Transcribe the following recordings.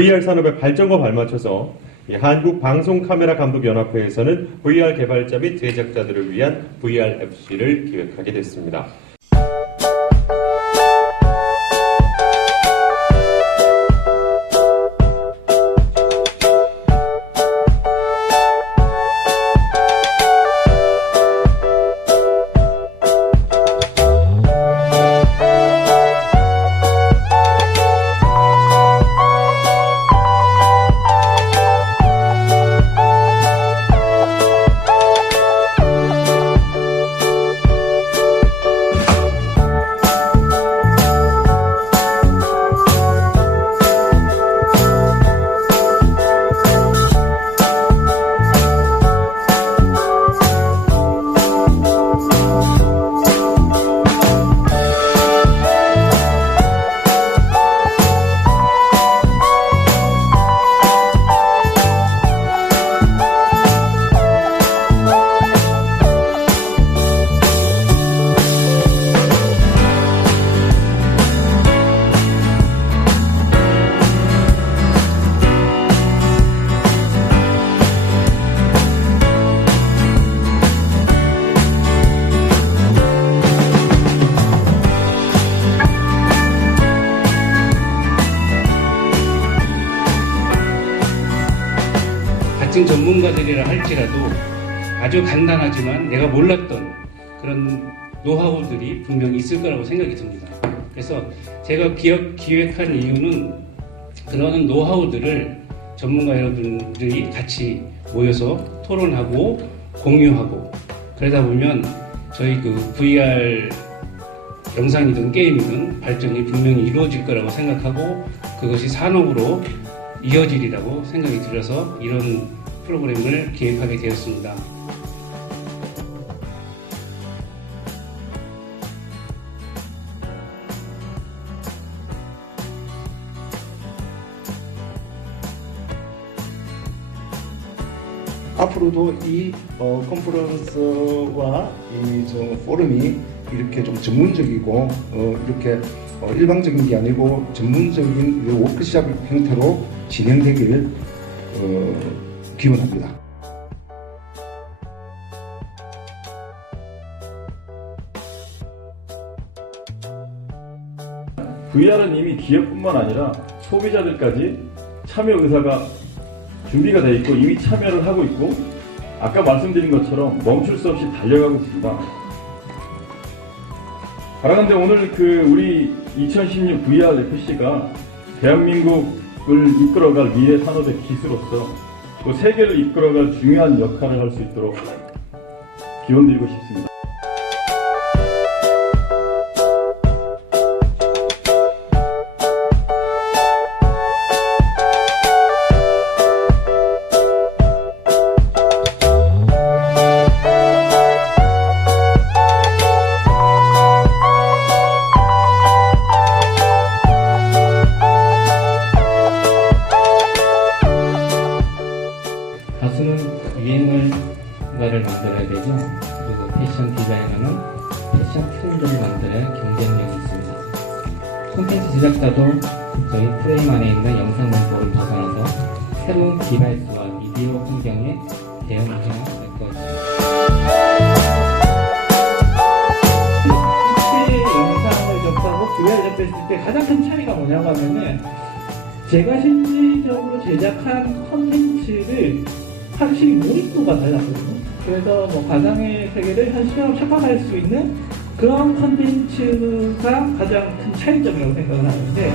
VR 산업의 발전과 발맞춰서 한국방송카메라감독연합회에서는 VR 개발자 및 제작자들을 위한 VRFC를 기획하게 됐습니다. 같은 전문가들이라 할지라도 아주 간단하지만 내가 몰랐던 그런 노하우들이 분명히 있을 거라고 생각이 듭니다. 그래서 제가 기획한 이유는 그런 노하우들을 전문가 여러분들이 같이 모여서 토론하고 공유하고 그러다 보면 저희 그 VR 영상이든 게임이든 발전이 분명히 이루어질 거라고 생각하고 그것이 산업으로 이어지리라고 생각이 들어서 이런 프로그램을 기획하게 되었습니다. 앞으로도 이 컨퍼런스와 이 포럼이 이렇게 좀 전문적이고 이렇게 일방적인 게 아니고 전문적인 워크숍 형태로 진행되길 기원합니다. VR은 이미 기업뿐만 아니라 소비자들까지 참여 의사가 준비가 되어 있고 이미 참여를 하고 있고 아까 말씀드린 것처럼 멈출 수 없이 달려가고 있습니다. 바라건대 오늘 우리 2016 VRFC가 대한민국을 이끌어갈 미래 산업의 기수로서 또 세계를 이끌어갈 중요한 역할을 할 수 있도록 기원드리고 싶습니다. 가수는 유행을 만들어야 되죠. 그리고 패션 디자이너는 패션 트렌드를 만들어야 경쟁력이 있습니다. 콘텐츠 제작자도 저희 프레임 안에 있는 영상 문법을 벗어나서 새로운 디바이스와 미디어 환경에 대응해야 될 것입니다. 실제 영상을 접하고 VR 접했을 때 가장 큰 차이가 뭐냐고 하면은 제가 실질적으로 제작한 컨텐츠를 확실히 몰입도가 달랐거든요. 그래서 가상의 세계를 현실적으로 착각할 수 있는 그런 컨텐츠가 가장 큰 차이점이라고 생각을 하는데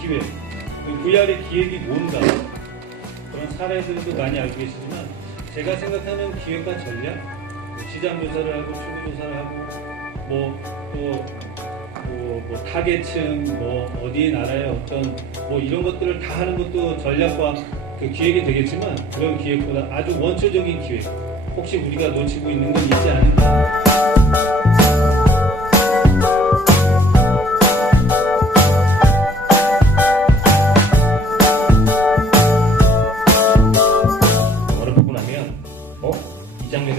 기획, VR의 기획이 뭔가 그런 사례들도 많이 알고 계시지만 제가 생각하는 기획과 전략, 시장 조사를 하고 추구 조사를 하고 타겟층, 어디 나라의 어떤 이런 것들을 다 하는 것도 전략과 기획이 되겠지만 그런 기획보다 아주 원초적인 기획, 혹시 우리가 놓치고 있는 건 있지 않은가? 영화를 보고 나면 이 장면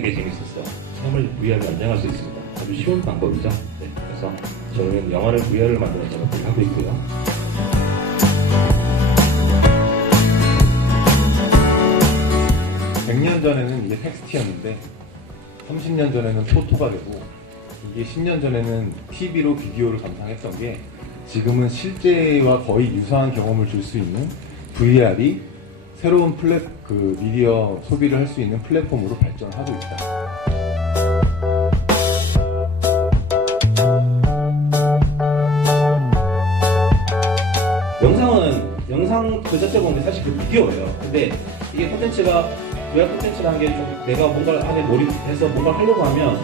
되게 재밌었어요. 삶을 VR로 연장할 수 있습니다. 아주 쉬운 방법이죠. 네, 그래서 저희는 영화를 VR로 만드는 작업을 하고 있고요. 100년 전에는 이게 텍스트였는데 30년 전에는 포토가 되고 이게 10년 전에는 TV로 비디오를 감상했던 게 지금은 실제와 거의 유사한 경험을 줄 수 있는 VR이 새로운 미디어 소비를 할 수 있는 플랫폼으로 발전을 하고 있다. 영상 그 자체가 보면 사실 그 비디오예요. 근데 이게 콘텐츠가 VR 콘텐츠라는 게 좀 내가 뭔가 안에 몰입해서 뭔가 하려고 하면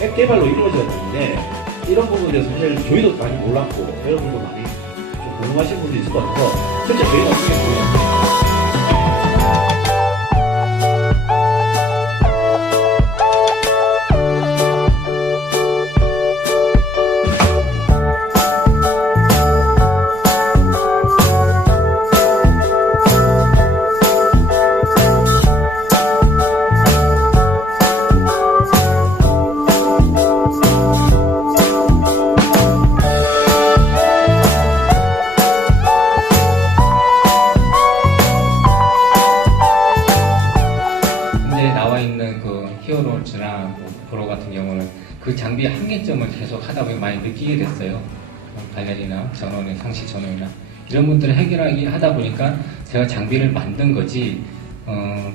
앱 개발로 이루어져야 되는데 이런 부분에 대해서 사실 저희도 많이 몰랐고 여러분도 많이 좀 궁금하신 분도 있을 것 같아서 실제 저희가 어떻게 보면 그 장비의 한계점을 계속 하다 보니 많이 느끼게 됐어요. 발열이나 전원의 상시 전원이나 이런 분들을 해결하기 하다 보니까 제가 장비를 만든 거지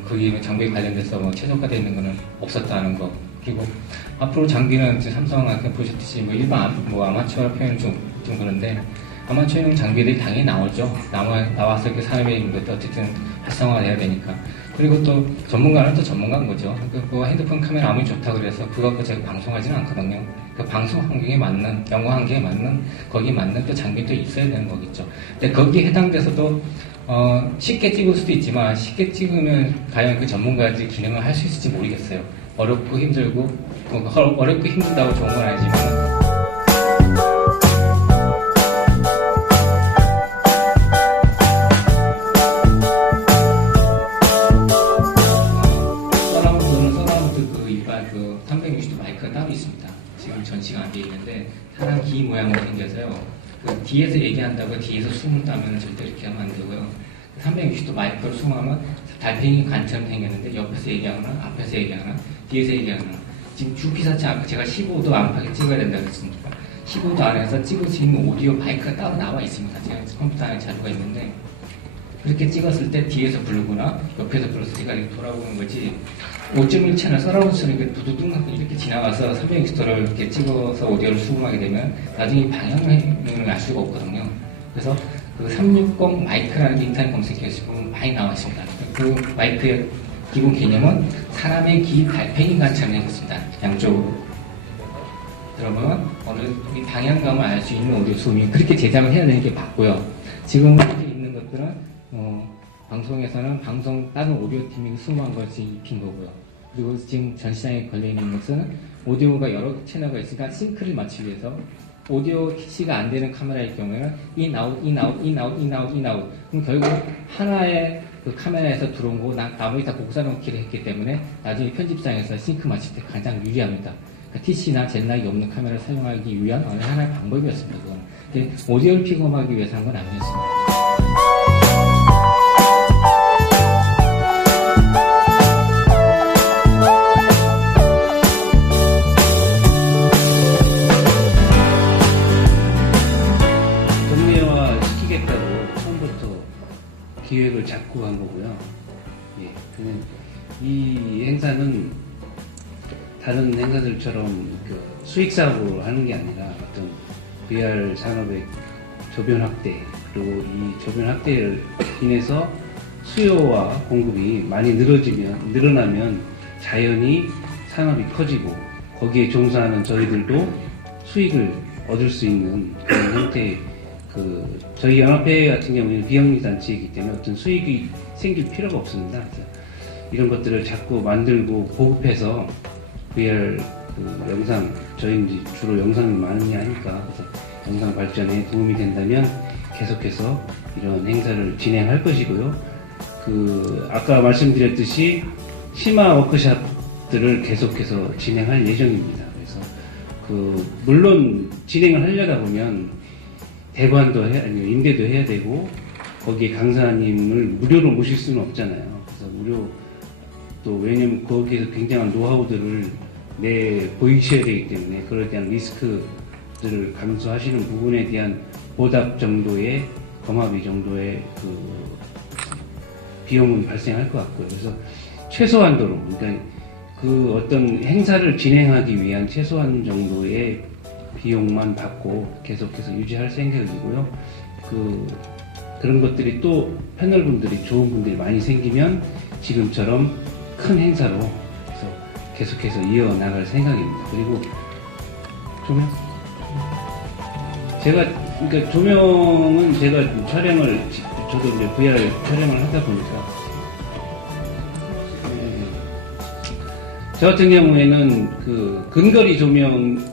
그게 장비에 관련돼서 뭐 최적화되어 있는 거는 없었다는 거. 그리고 앞으로 장비는 이제 삼성 아까 보셨듯이 뭐 일반 아마추어 표현은 좀 그런데 아마추어용 장비들이 당연히 나오죠. 나와서 그 산업에 있는 것도 어쨌든 활성화돼야 되니까. 그리고 또 전문가는 또 전문가인 거죠. 그 핸드폰 카메라 아무리 좋다 그래서 그거 갖고 제가 방송하지는 않거든요. 그 방송 환경에 맞는, 영화 환경에 맞는, 거기에 맞는 또 장비도 있어야 되는 거겠죠. 근데 거기에 해당돼서도 쉽게 찍을 수도 있지만 쉽게 찍으면 과연 그 전문가들이 기능을 할 수 있을지 모르겠어요. 어렵고 힘들고 어렵고 힘들다고 좋은 건 아니지만 그 360도 마이크가 따로 있습니다. 지금 전시가 안 돼 있는데 사람 귀 모양으로 생겨서요. 그 뒤에서 얘기한다고 뒤에서 숨을 따면 절대 이렇게 하면 안 되고요. 360도 마이크를 숨하면 달팽이 관처럼 생겼는데 옆에서 얘기하거나 앞에서 얘기하거나 뒤에서 얘기하거나 지금 주피사체 앞에 제가 15도 안팎에 찍어야 된다고 했습니까? 15도 안에서 찍을 수 있는 오디오 마이크가 따로 나와 있습니다. 제가 컴퓨터 안에 자료가 있는데 그렇게 찍었을 때 뒤에서 부르거나 옆에서 불러서 제가 이렇게 돌아보는 거지 5.1 채널 서라운드 소리가 두두둥 하고 이렇게 지나가서 360도를 이렇게 찍어서 오디오를 수긍하게 되면 나중에 방향을 알 수가 없거든요. 그래서 그 360 마이크라는 게 인터넷 검색해서 보면 많이 나와 있습니다. 그 마이크의 기본 개념은 사람의 귀 달팽이 관처럼 생겼습니다. 양쪽으로. 그러면 어느 방향감을 알 수 있는 오디오 수음이 그렇게 제작을 해야 되는 게 맞고요. 지금 이렇게 있는 것들은 방송에서는 방송 다른 오디오 팀이 수음한 것이 입힌 거고요. 그리고 지금 전시장에 걸려있는 것은 오디오가 여러 채널가 있으니까 싱크를 맞추기 위해서 오디오 캐치가 안 되는 카메라일 경우에는 인아웃 그럼 결국 하나의 그 카메라에서 들어온 거 나머지 다 곡사놓기를 했기 때문에 나중에 편집장에서 싱크 맞출 때 가장 유리합니다. 그러니까 TC나 젠락이 없는 카메라를 사용하기 위한 어느 하나의 방법이었습니다. 그건. 근데 오디오를 픽업하기 위해서 한 건 아니었습니다. 기획을 잡고 한 거고요. 예, 이 행사는 다른 행사들처럼 그 수익 사업으로 하는 게 아니라 어떤 VR 산업의 저변 확대 그리고 이 저변 확대를 인해서 수요와 공급이 많이 늘어나면 자연히 산업이 커지고 거기에 종사하는 저희들도 수익을 얻을 수 있는 그런 형태의 저희 연합회 같은 경우에는 비영리 단체이기 때문에 어떤 수익이 생길 필요가 없습니다. 그래서 이런 것들을 자꾸 만들고 보급해서 VR 영상, 저희 주로 영상이 많으냐 하니까 그래서 영상 발전에 도움이 된다면 계속해서 이런 행사를 진행할 것이고요. 아까 말씀드렸듯이 심화 워크샵 것들을 계속해서 진행할 예정입니다. 그래서 물론 진행을 하려다 보면 대관도 아니면 임대도 해야 되고 거기에 강사님을 무료로 모실 수는 없잖아요. 그래서 무료 또 왜냐면 거기에서 굉장한 노하우들을 보이셔야 되기 때문에 그에 대한 리스크들을 감수하시는 부분에 대한 보답 정도의 거마비 정도의 비용은 발생할 것 같고요. 그래서 최소한도로 그러니까 어떤 행사를 진행하기 위한 최소한 정도의 비용만 받고 계속해서 유지할 생각이고요. 그런 것들이 또 패널분들이 좋은 분들이 많이 생기면 지금처럼 큰 행사로 그래서 계속해서 이어나갈 생각입니다. 그리고 조명? 그러니까 조명은 제가 저도 이제 VR 촬영을 하다 보니까 저 같은 경우에는 근거리 조명,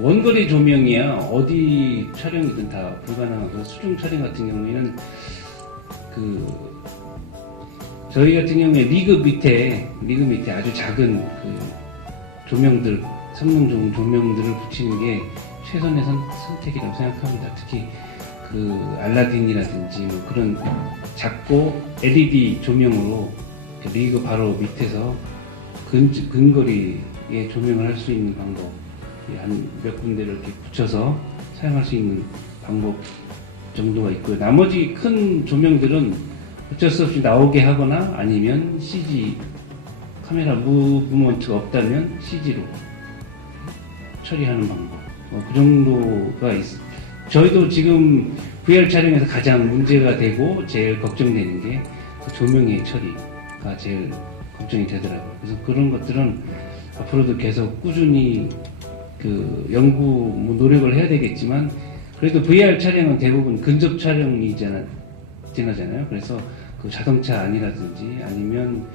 원거리 조명이야 어디 촬영이든 다 불가능하고 수중 촬영 같은 경우에는 저희 같은 경우에 리그 밑에 아주 작은 조명들, 성능 좋은 조명들을 붙이는 게 최선의 선택이라고 생각합니다. 특히 알라딘이라든지 뭐 그런 작고 LED 조명으로 리그 바로 밑에서 근거리에 조명을 할 수 있는 방법, 한 몇 군데를 이렇게 붙여서 사용할 수 있는 방법 정도가 있고요. 나머지 큰 조명들은 어쩔 수 없이 나오게 하거나 아니면 CG 카메라 무브먼트가 없다면 CG로 처리하는 방법. 그 정도가 있습니다. 저희도 지금 VR 촬영에서 가장 문제가 되고 제일 걱정되는 게 조명의 처리가 제일 걱정이 되더라고요. 그래서 그런 것들은 앞으로도 계속 꾸준히 연구 노력을 해야 되겠지만 그래도 VR 촬영은 대부분 근접 촬영이잖아요. 그래서 자동차 안이라든지 아니면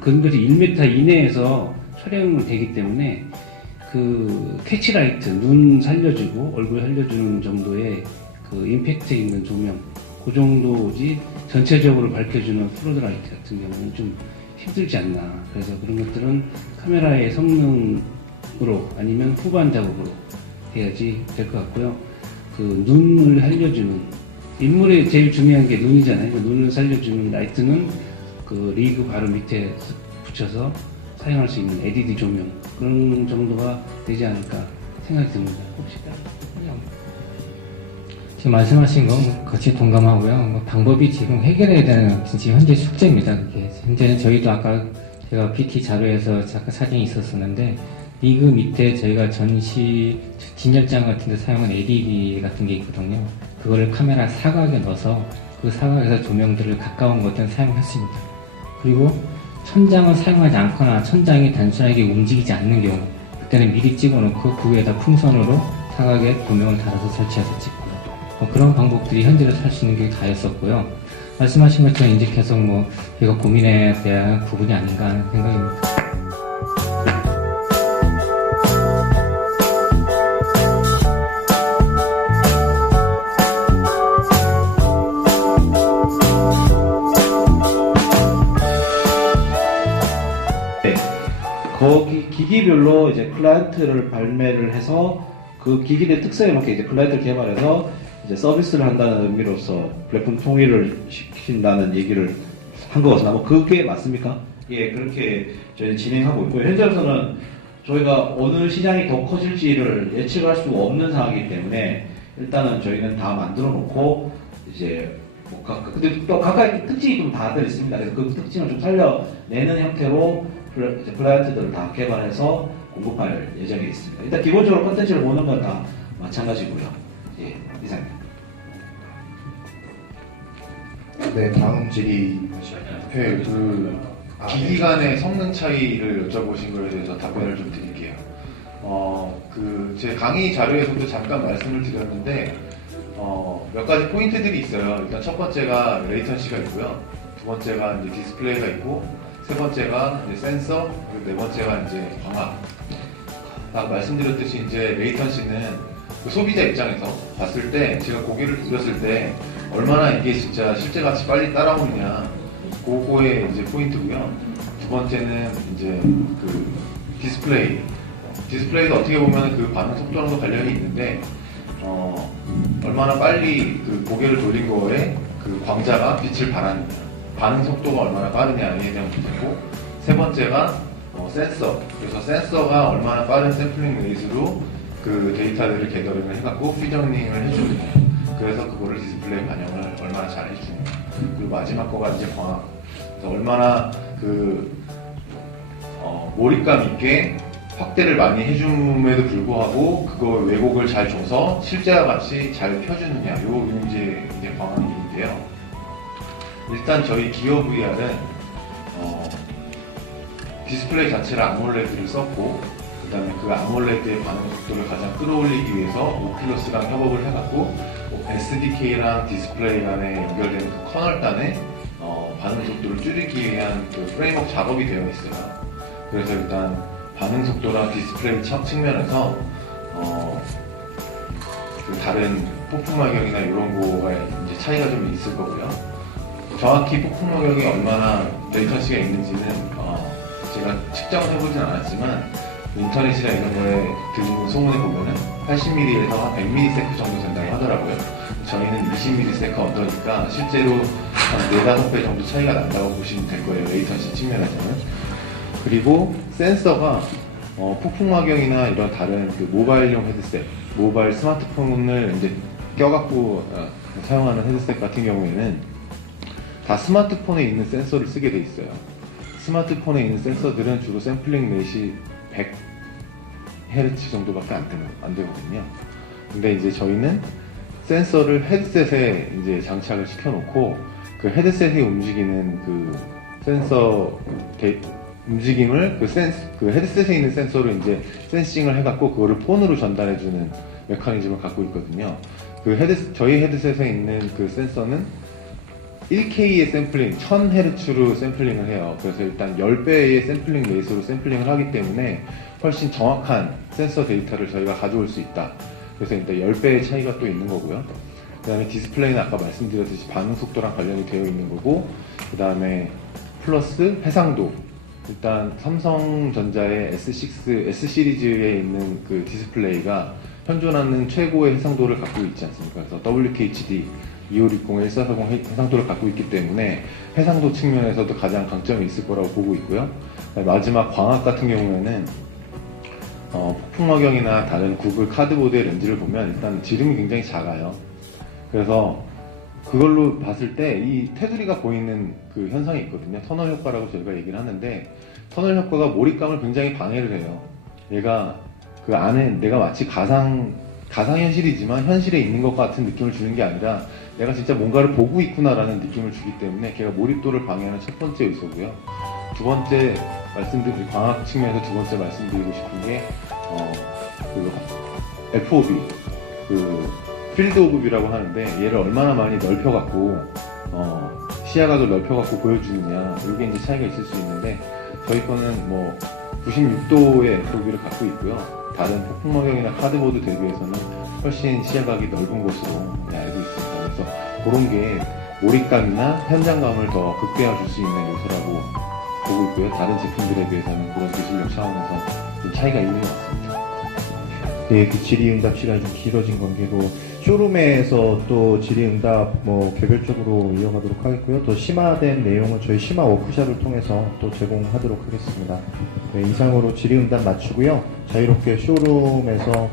근거리 1m 이내에서 촬영이 되기 때문에 캐치라이트, 눈 살려주고 얼굴 살려주는 정도의 임팩트 있는 조명, 그 정도지 전체적으로 밝혀주는 플로드라이트 같은 경우는 좀 힘들지 않나. 그래서 그런 것들은 카메라의 성능으로 아니면 후반 작업으로 해야지 될 것 같고요. 눈을 살려주는, 인물에 제일 중요한 게 눈이잖아요. 눈을 살려주는 라이트는 리그 바로 밑에 붙여서 사용할 수 있는 LED 조명, 그런 정도가 되지 않을까 생각이 듭니다. 혹시 지금 말씀하신 거 같이 동감하고요. 방법이 지금 해결해야 되는 지금 현재 숙제입니다. 그게 현재 저희도 아까 제가 PT 자료에서 잠깐 사진이 있었었는데 리그 밑에 저희가 전시 진열장 같은 데 사용한 LED 같은 게 있거든요. 그거를 카메라 사각에 넣어서 그 사각에서 조명들을 가까운 것들은 사용했습니다. 그리고 천장을 사용하지 않거나 천장이 단순하게 움직이지 않는 경우 그때는 미리 찍어놓고 그 위에다 풍선으로 사각에 조명을 달아서 설치해서 찍고요. 그런 방법들이 현재로 살 수 있는 게 다였었고요. 말씀하신 것처럼 이제 계속 이거 고민해야 될 부분이 아닌가 하는 생각입니다. 거기 기기별로 이제 클라이언트를 발매를 해서 그 기기의 특성에 맞게 이제 클라이언트를 개발해서 이제 서비스를 한다는 의미로서 플랫폼 통일을 시킨다는 얘기를 한 것 같습니다. 그게 맞습니까? 예, 그렇게 저희 진행하고 있고요. 현재로서는 저희가 어느 시장이 더 커질지를 예측할 수 없는 상황이기 때문에 일단은 저희는 다 만들어 놓고 이제 근데 또 각각의 특징이 좀 다들 있습니다. 그래서 그 특징을 좀 살려내는 형태로 클라이언트들을 다 개발해서 공급할 예정에 있습니다. 일단 기본적으로 컨텐츠를 보는 건 다 마찬가지고요. 예, 이상입니다. 네, 다음 질의. 네, 기기 간의 성능 차이를 여쭤보신 거에 대해서 답변을 좀 드릴게요. 제 강의 자료에서도 잠깐 말씀을 드렸는데, 몇 가지 포인트들이 있어요. 일단 첫 번째가 레이턴시가 있고요. 두 번째가 이제 디스플레이가 있고, 세 번째가 이제 센서, 그리고 네 번째가 이제 광학. 아까 말씀드렸듯이 이제 레이턴시는 소비자 입장에서 봤을 때, 제가 고개를 들었을 때, 얼마나 이게 진짜 실제같이 빨리 따라오느냐, 그거의 이제 포인트고요. 두 번째는 이제 그 디스플레이도 어떻게 보면 그 반응 속도랑도 관련이 있는데 얼마나 빨리 그 고개를 돌린 거에 그 광자가 빛을 발하느냐, 반응 속도가 얼마나 빠르냐에 대한 문제고, 세 번째가 센서. 그래서 센서가 얼마나 빠른 샘플링 레이스로 그 데이터들을 게더링을 해갖고 퓨저닝을 해주느냐. 그래서 그거를 디스플레이 반영을 얼마나 잘 해주느냐. 그리고 마지막 거가 이제 광학. 그래서 얼마나 그 몰입감 있게 확대를 많이 해줌에도 불구하고 그거 왜곡을 잘 줘서 실제와 같이 잘 펴주느냐. 요 이제 광학인데요. 일단 저희 기어 VR은 디스플레이 자체를 아몰레드를 썼고, 그 다음에 그 아몰레드의 반응 속도를 가장 끌어올리기 위해서 오큘러스랑 협업을 해갖고 SDK랑 디스플레이 간에 연결되는 그 커널 단에 반응 속도를 줄이기 위한 그 프레임워크 작업이 되어 있어요. 그래서 일단 반응 속도랑 디스플레이 측면에서 그 다른 폭풍 마경이나 이런 거가 이제 차이가 좀 있을 거고요. 정확히 폭풍 마경이 얼마나 레이턴시가 있는지는 제가 측정을 해보진 않았지만 인터넷이나 이런 거에 들리는 소문에 보면은 80ml에서 한 100ms 정도 된다고 하더라고요. 저희는 20ms 언더니까 실제로 한 4-5배 정도 차이가 난다고 보시면 될 거예요. 레이턴시 측면에서는. 그리고 센서가 폭풍화경이나 이런 다른 그 모바일용 헤드셋, 모바일 스마트폰을 이제 껴갖고 사용하는 헤드셋 같은 경우에는 다 스마트폰에 있는 센서를 쓰게 돼 있어요. 스마트폰에 있는 센서들은 주로 샘플링 레이시 100Hz 정도밖에 안 되거든요. 근데 이제 저희는 센서를 헤드셋에 이제 장착을 시켜놓고 그 헤드셋이 움직이는 그 센서 움직임을 그 헤드셋에 있는 센서로 이제 센싱을 해갖고 그거를 폰으로 전달해주는 메커니즘을 갖고 있거든요. 저희 헤드셋에 있는 그 센서는 1K의 샘플링, 1000Hz로 샘플링을 해요. 그래서 일단 10배의 샘플링 레이스로 샘플링을 하기 때문에 훨씬 정확한 센서 데이터를 저희가 가져올 수 있다. 그래서 일단 10배의 차이가 또 있는 거고요. 그 다음에 디스플레이는 아까 말씀드렸듯이 반응 속도랑 관련이 되어 있는 거고, 그 다음에 플러스 해상도. 일단 삼성전자의 S6, S 시리즈에 있는 그 디스플레이가 현존하는 최고의 해상도를 갖고 있지 않습니까? 그래서 WKHD 2560, 1440 해상도를 갖고 있기 때문에 해상도 측면에서도 가장 강점이 있을 거라고 보고 있고요. 마지막 광학 같은 경우에는 폭풍화경이나 다른 구글 카드보드의 렌즈를 보면 일단 지름이 굉장히 작아요. 그래서 그걸로 봤을 때 이 테두리가 보이는 그 현상이 있거든요. 터널 효과라고 저희가 얘기를 하는데, 터널 효과가 몰입감을 굉장히 방해를 해요. 얘가 그 안에 내가 마치 가상현실이지만 현실에 있는 것 같은 느낌을 주는 게 아니라 내가 진짜 뭔가를 보고 있구나라는 느낌을 주기 때문에 걔가 몰입도를 방해하는 첫 번째 요소고요. 두 번째 광학 측면에서 두 번째 말씀드리고 싶은 게 그 FOV, 그 필드 오브 뷰라고 하는데 얘를 얼마나 많이 넓혀갖고 시야각을 넓혀갖고 보여주느냐, 이게 이제 차이가 있을 수 있는데 저희 거는 뭐 96도의 FOV를 갖고 있고요. 다른 폭풍마경이나 카드보드 대비해서는 훨씬 시야각이 넓은 것으로 알고 있습니다. 그래서 그런 게 몰입감이나 현장감을 더 극대화할 수 있는 요소라고 보고 있고요. 다른 제품들에 비해서는 그런 기술력 차원에서 좀 차이가 있는 것 같습니다. 네, 그 질의응답 시간이 좀 길어진 관계로 쇼룸에서 또 질의응답 뭐 개별적으로 이어가도록 하겠고요. 또 심화된 내용은 저희 심화 워크숍을 통해서 또 제공하도록 하겠습니다. 네, 이상으로 질의응답 마치고요. 자유롭게 쇼룸에서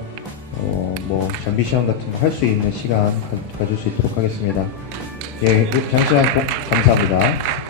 뭐 장비 시험 같은 거 할 수 있는 시간 가질 수 있도록 하겠습니다. 예, 잠시만 감사합니다.